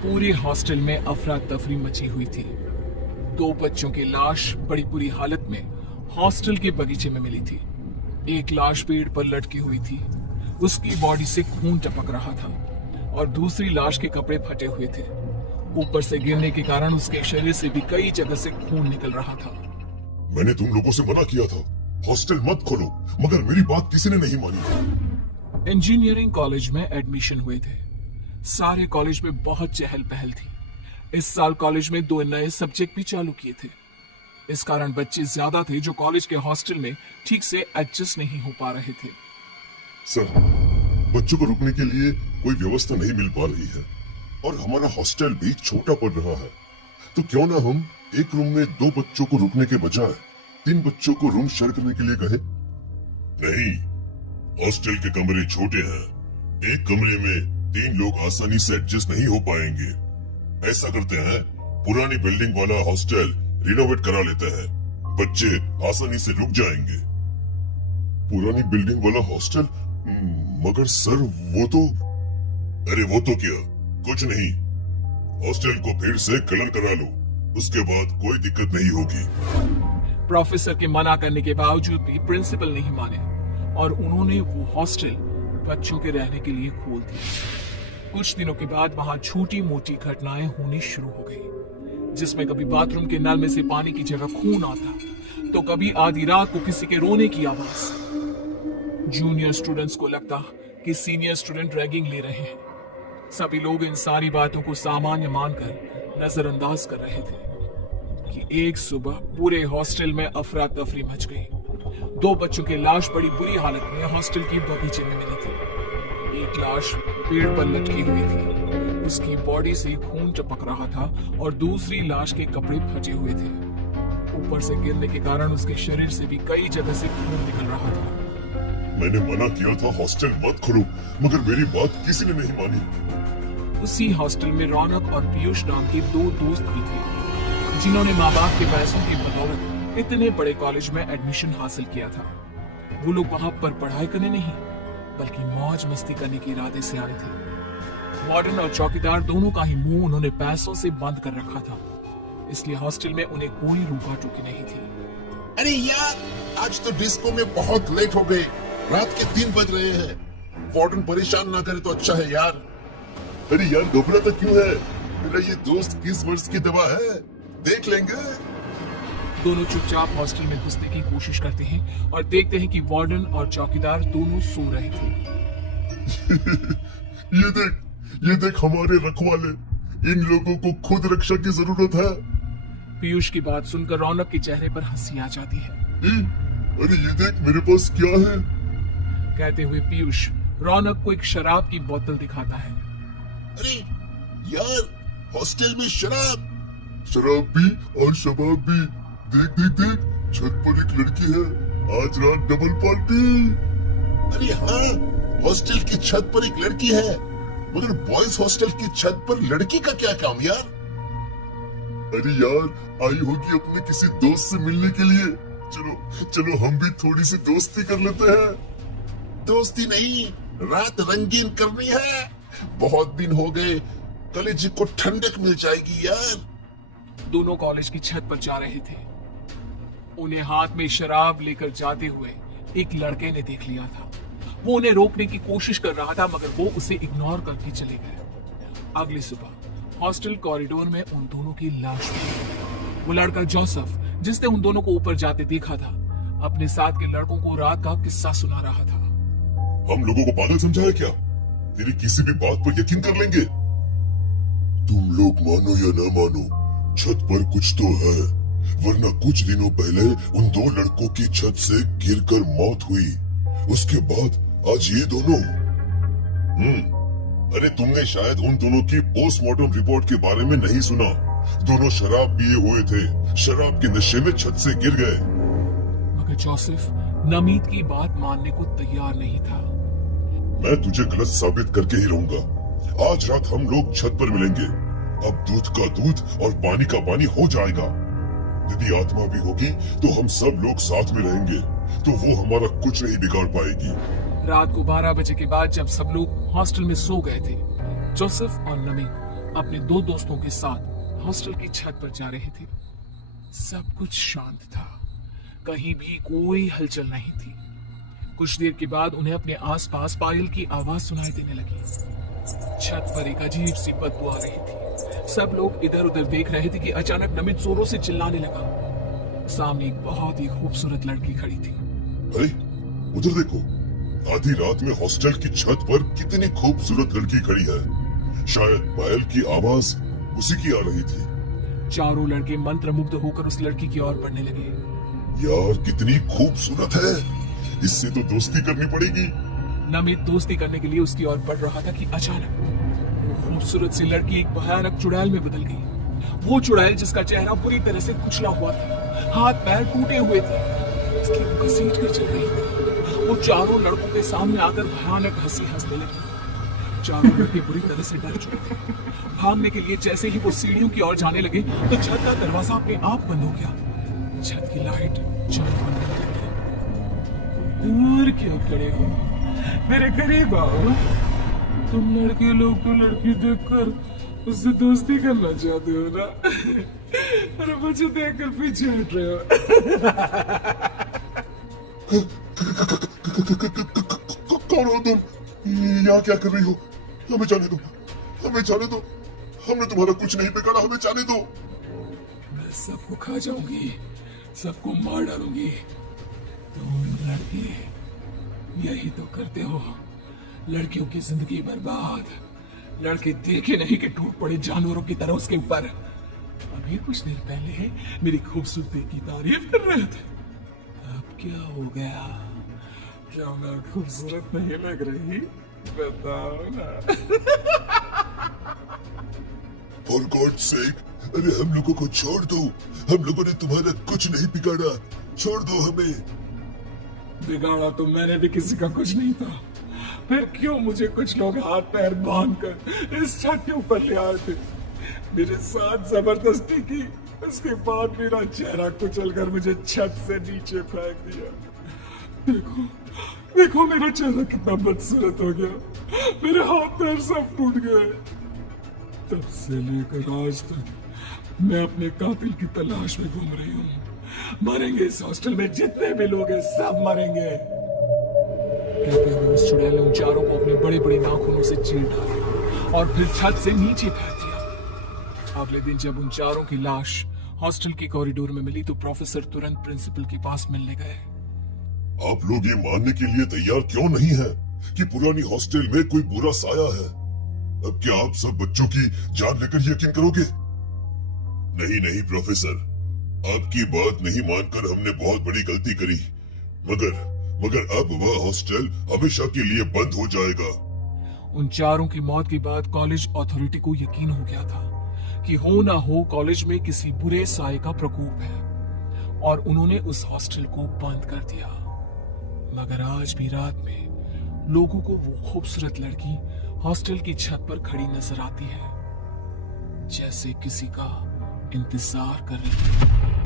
पूरे हॉस्टल में अफरा तफरी मची हुई थी। 2 बच्चों की लाश बड़ी बुरी हालत में हॉस्टल के बगीचे में मिली थी। एक लाश पेड़ पर लटकी हुई थी, उसकी बॉडी से खून टपक रहा था और दूसरी लाश के कपड़े फटे हुए थे। ऊपर से गिरने के कारण उसके शरीर से भी कई जगह से खून निकल रहा था। मैंने तुम लोगों से मना किया था हॉस्टल मत खोलो, मगर मेरी बात किसी ने नहीं मानी। इंजीनियरिंग कॉलेज में एडमिशन हुए थे। सारे कॉलेज में बहुत चहल पहल थी। इस साल कॉलेज में 2 नए सब्जेक्ट भी चालू किए थे। इस कारण बच्चे ज्यादा थे जो कॉलेज के हॉस्टल में ठीक से एडजस्ट नहीं हो पा रहे थे। सर, बच्चों को रुकने के लिए कोई व्यवस्था नहीं मिल पा रही है और हमारा हॉस्टल भी छोटा पड़ रहा है, तो क्यों ना हम एक रूम में 2 बच्चों को रुकने के बजाय 3 बच्चों को रूम शेयर करने के लिए कहें? नहीं, हॉस्टल के कमरे छोटे हैं। एक कमरे में 3 लोग आसानी से एडजस्ट नहीं हो पाएंगे। ऐसा करते हैं, पुरानी बिल्डिंग वाला हॉस्टल रिनोवेट करा लेते हैं, बच्चे आसानी से रुक जाएंगे। पुरानी बिल्डिंग वाला हॉस्टल? मगर सर वो तो क्या, कुछ नहीं, हॉस्टल को फिर से कलर करा लो, उसके बाद कोई दिक्कत नहीं होगी। प्रोफेसर के मना करने के बावजूद भी प्रिंसिपल नहीं माने और उन्होंने वो हॉस्टल बच्चों के रहने के लिए खोल दिया। कुछ दिनों के बाद वहां छोटी मोटी घटनाएं होनी शुरू हो गई, जिसमें कभी बाथरूम के नल में से पानी की जगह खून आता, तो कभी आधी रात को किसी के रोने की आवाज। जूनियर स्टूडेंट्स को लगता कि सीनियर स्टूडेंट रैगिंग ले रहे हैं। सभी लोग इन सारी बातों को सामान्य मानकर नजरअंदाज कर रहे थे कि एक सुबह पूरे हॉस्टल में अफरा तफरी मच गई। 2 बच्चों की लाश बड़ी बुरी हालत में हॉस्टल की बगीचे में मिली थी। एक लाश पेड़ पर लटकी हुई थी, उसकी बॉडी से खून टपक रहा था और दूसरी लाश के कपड़े फटे हुए थे। ऊपर से गिरने के कारण उसके शरीर से भी कई जगह से खून निकल रहा था। मैंने मना किया था हॉस्टल मत खोलो, मगर मेरी बात किसी ने नहीं मानी। उसी हॉस्टल में रौनक और पीयूष नाम के 2 दोस्त भी थे, जिन्होंने माँ बाप के पैसों की बदौलत इतने बड़े कॉलेज में एडमिशन हासिल किया था। वो लोग वहां पर पढ़ाई करने नहीं, बल्कि मौज मस्ती करने के इरादे से आए थे। वार्डन और चौकीदार दोनों का ही मुंह उन्होंने पैसों से बंद कर रखा था, इसलिए हॉस्टल में उन्हें कोई रोका टोकी नहीं थी। अरे यार, आज तो डिस्को में बहुत लेट हो गए, रात के 3 बज रहे हैं। वार्डन परेशान ना करे तो अच्छा है यार। अरे यार, घबराता क्यों है? मेरा ये दोस्त किस वर्ष की दवा है, देख लेंगे। दोनों चुपचाप हॉस्टल में घुसने की कोशिश करते हैं और देखते हैं कि वार्डन और चौकीदार दोनों सो रहे थे। ये देख हमारे रखवाले, इन लोगों को खुद रक्षा की जरूरत है। पीयूष की बात सुनकर रौनक के चेहरे पर हंसी आ जाती है। अरे ये देख मेरे पास क्या है। कहते हुए पीयूष रौनक को एक शराब की बोतल दिखाता है। अरे यार, हॉस्टल में शराब भी और शबाब भी। देख, छत पर एक लड़की है, आज रात डबल पार्टी। अरे हाँ, हॉस्टल की छत पर एक लड़की है, मगर बॉयज हॉस्टल की छत पर लड़की का क्या काम यार? अरे यार, आई होगी अपने किसी दोस्त से मिलने के लिए। चलो हम भी थोड़ी सी दोस्ती कर लेते हैं। दोस्ती नहीं, रात रंगीन करनी है। बहुत दिन हो गए, कॉलेज को ठंडक मिल जाएगी यार। दोनों कॉलेज की छत पर जा रहे थे। उन्हें हाथ में शराब लेकर जाते हुए एक लड़के ने देख लिया था। वो उन्हें रोकने की कोशिश कर रहा था, मगर वो उसे इग्नोर करके चले गए। अगली सुबह हॉस्टल कॉरिडोर में उन दोनों की लाश मिली। वो लड़का जोसेफ, जिसने उन दोनों को ऊपर जाते देखा था, अपने साथ के लड़कों को रात का किस्सा सुना रहा था। हम लोगों को पागल समझा है क्या? तेरी किसी भी बात पर यकीन कर लेंगे। तुम लोग मानो या ना मानो, छत पर कुछ तो है, वरना कुछ दिनों पहले उन 2 लड़कों की छत से गिरकर मौत हुई, उसके बाद आज ये दोनों। अरे तुमने शायद उन दोनों की पोस्टमार्टम रिपोर्ट के बारे में नहीं सुना। दोनों शराब पिए हुए थे, शराब के नशे में छत से गिर गए। मगर जोसेफ नमीत की बात मानने को तैयार नहीं था। मैं तुझे गलत साबित करके ही रहूंगा। आज रात हम लोग छत पर मिलेंगे। अब दूध का दूध और पानी का पानी हो जाएगा। यदि आत्मा भी होगी तो हम सब लोग साथ में रहेंगे, तो वो हमारा कुछ नहीं बिगाड़ पाएगी। रात को 12 बजे के बाद जब सब लोग हॉस्टल में सो गए थे, जोसेफ और नमी अपने दो दोस्तों के साथ हॉस्टल की छत पर जा रहे थे। सब कुछ शांत था, कहीं भी कोई हलचल नहीं थी। कुछ देर के बाद उन्हें अपने आसपास पायल की आवाज सुनाई देने लगी। छत पर एक अजीब सी बदबू आ रही थी। सब लोग इधर उधर देख रहे थे कि अचानक नमित जोरों से चिल्लाने लगा। सामने एक बहुत ही खूबसूरत लड़की खड़ी थी। अरे उधर देखो, आधी रात में हॉस्टल की छत पर कितनी खूबसूरत लड़की खड़ी है। शायद पायल की आवाज उसी की आ रही थी। चारों लड़के मंत्रमुग्ध होकर उस लड़की की ओर बढ़ने लगे। यार कितनी खूबसूरत है, इससे तो दोस्ती करनी पड़ेगी। नमित दोस्ती करने के लिए उसकी ओर बढ़ रहा था कि अचानक वो खूबसूरत सी लड़की एक भयानक चुड़ैल में बदल गई। वो चुड़ैल जिसका चेहरा पूरी तरह से कुचला हुआ था, हाथ पैर टूटे हुए थे, इसकी वो घसीट कर चल रही थी। वो चारों लड़कों के सामने आकर भयानक हंसी हंसने लगी। चारों लड़के बुरी तरह से डर चुके थे। भागने के लिए जैसे ही वो सीढ़ियों की ओर जाने लगे तो छत का दरवाजा अपने आप बंद हो गया। छत की लाइट चालू होने लगी। दूर क्यों खड़े हो, मेरे करीब आओ। तुम लड़के लोग तो लड़की देखकर उससे दोस्ती करना चाहते हो ना? अरे मुझे देखकर पीछे हट रहे हो। कौन हो तुम? यहाँ क्या कर रही हो? हमें जाने दो, हमें जाने दो। हमने तुम्हारा कुछ नहीं बिगाड़ा, हमें जाने दो। मैं सबको खा जाऊंगी, सबको मार डालूंगी। तुम लड़के यही तो करते हो, लड़कियों की जिंदगी बर्बाद। लड़के देखे नहीं कि टूट पड़े जानवरों की तरह उसके ऊपर। अभी कुछ देर पहले मेरी खूबसूरती की तारीफ कर रहे थे, अब क्या हो गया? क्या मैं खूबसूरत नहीं लग रही? बताओ ना। For God's sake, अरे हम लोगों को छोड़ दो। हम लोगों ने तुम्हारा कुछ नहीं बिगाड़ा, छोड़ दो हमें। बिगाड़ा तो मैंने भी किसी का कुछ नहीं था, फिर क्यों मुझे कुछ लोग हाथ पैर बांधकर इस छत के ऊपर ले आए थे, मेरे साथ जबरदस्ती की। उसके बाद मेरा चेहरा कुचलकर मुझे छत से नीचे फेंक दिया। देखो देखो मेरा चेहरा कितना बदसूरत हो गया, मेरे हाथ पैर सब टूट गए। तब से लेकर आज तक मैं अपने कातिल की तलाश में घूम रही हूँ। मरेंगे इस हॉस्टल में जितने भी लोग हैं, सब मरेंगे। कहते हुए उस चुड़ैल ने उन चारों को अपने बड़े बड़े नाखूनों से चीर डाला और फिर छत से नीचे फेंक दिया। अगले दिन जब उन चारों की लाश हॉस्टल के कॉरिडोर में मिली तो प्रोफेसर तुरंत प्रिंसिपल के पास मिलने गए। आप लोग ये मानने के लिए तैयार क्यों नहीं है कि पुरानी हॉस्टल में कोई बुरा साया है? अब क्या आप सब बच्चों की जान लेकर यकीन करोगे? नहीं नहीं प्रोफेसर, आपकी बात नहीं मानकर हमने बहुत बड़ी गलती करी। मगर अब वह हॉस्टल हमेशा के लिए बंद हो जाएगा। उन चारों की मौत के बाद कॉलेज अथॉरिटी को यकीन हो गया था कि हो ना हो कॉलेज में किसी बुरे साये का प्रकोप है, और उन्होंने उस हॉस्टल को बंद कर दिया। मगर आज भी रात में लोगों को वो खूबसूरत लड़की हॉस्टल की छत पर खड़ी नजर आती है, जैसे किसी का इंतजार कर रही है।